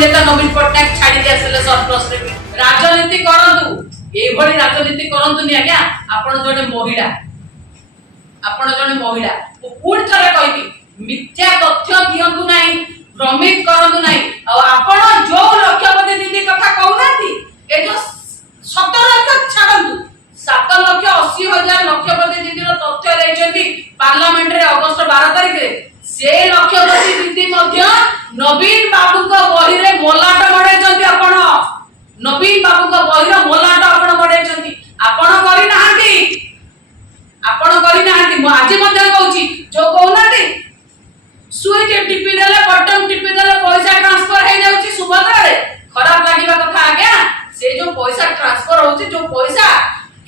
नेता नवीन पट्टनायक छाड़ी दे आसले सरप्लस रे राजनीति करंतु एभली राजनीति करंतु नि आज्ञा आपण जने महिला पुण थरे कहबी मिथ्या तथ्य दियंतु नाही भ्रमित करंतु नाही आपण जो लक्षपति दीदी कथा कहउनाती ए जो 17 लाख छाडंतु 7,80,000 लक्षपति दीदी रो तथ्य देइछंती पार्लियामेंट रे अगस्त 12 तारिख रे से लक्षपति दीदी मध्य नवीन बाबू को बही रे मोलाट बढाइछंती आपण नवीन बाबू को बही रे मोलाट आपण बढाइछंती आपण करी नाहंती मु आज मध्य कहूची जो कहउनाती स्विच टिपी देले बटन टिपी देले पैसा ट्रांसफर हे जाउची सुभद्रा रे खराब लागिबा कथा आज्ञा से जो पैसा ट्रांसफर होची जो पैसा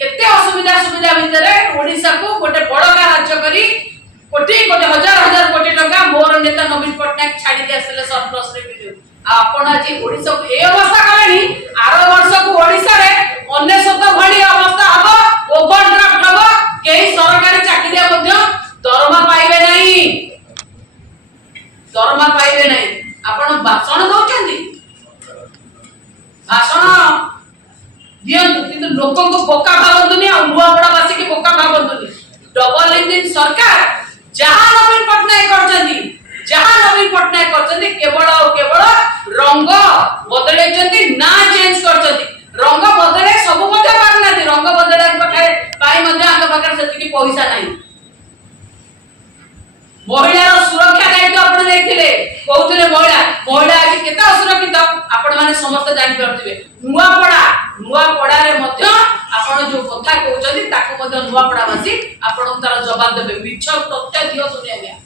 केते असुविधा सुविधा भितरे ओडिसा को गोटे बड़का राज्य करी कोटी कोटी हजार हजार कोटी टका मोर नेता नवीन पट्टनायक छाड़ी दे आसले सरप्लस रे वीडियो आपण आज ओडिसा को ए अवस्था करेनी आरो वर्ष को ओडिसा रे 19 भली अवस्था हबो ओवरड्राफ्ट हबो केही सरकारी चाकरिया मध्य दरमा पाइबे नाही आपण भाषण दउचंदी भाषण दियंतु किंतु लोकों को बोका भाबंतुनी आ नुआपड़ा वासी के बोका भाबंतुनी डबल इंजन सरकार जहां नवीन पट्टनायक करचंदी केवल रंग बदलेचंदी ना चेंज करचंदी रंग बदले सब मध्य पारनाती रंग बदले पाई मध्य आंग पाकर सेतिकी पैसा नाही महिलार सुरक्षा दायित्व आपण देखिले कहउतले महिला आज केते असुरक्षित आपण माने समस्त जानि परथिबे नुआपड़ा रे मध्य आपण जो कथा कहउचंदी ताको मध्य नुआपड़ा वासी आपण तार जवाब देबे मिछ तथ्य दियो सुनिया